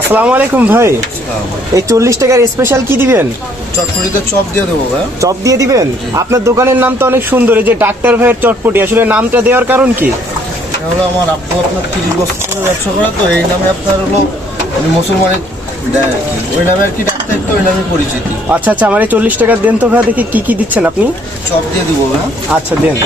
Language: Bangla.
আসসালামু আলাইকুম ভাই। এই 40 টাকার স্পেশাল কি দিবেন? চটপটিতে চপ দিয়ে দেবো ভাই। চপ দিয়ে দিবেন? আপনার দোকানের নাম তো অনেক সুন্দর, এই যে ডাক্তার ভাইয়ের চটপটি, আসলে নামটা দেওয়ার কারণ কি? এটা হলো আমার আব্বু আপনার 30 বছর ধরে ব্যবসা করে, তো এই নামে আপনার হলো মুসলমানের দেয় আর কি। ওই নামে আর কি ডাক্তার, তো ওই নামে পরিচিতি। আচ্ছা আচ্ছা, আমার এই 40 টাকা দেন তো ভাই, দেখি কি কি দিচ্ছেন আপনি। চপ দিয়ে দেবো ভাই। আচ্ছা দেন।